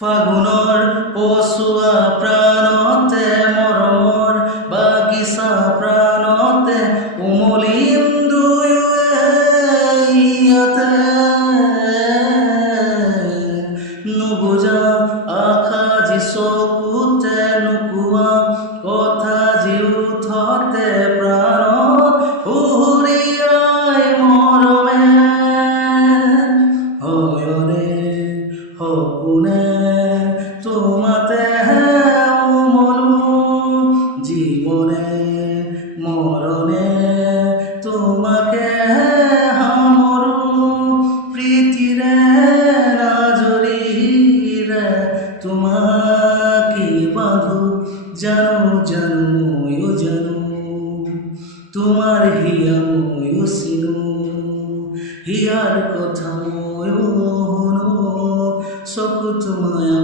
ফাগুনৰ পচুৱা প্ৰাণতে মৰমৰ বাগিচা প্ৰাণতে উমলিম দুয়োৱে ইয়াতে নুবুজা আশা যি চকুতে নুকোৱা কথা যি উঠতে প্ৰাণত সুৰিয়াই মৰমে হয়ৰে সপোনে তোমাতে উমলো জীবনে মরণে তোমাকে সামৰো প্ৰীতিৰে নাজৰিৰে তোমাকে বাঁধো জানো জানো ময়ো জানো তোমার হিয়া ময়ো চিনো হিয়ার কথা ময়ো শুনো চকুত মায়া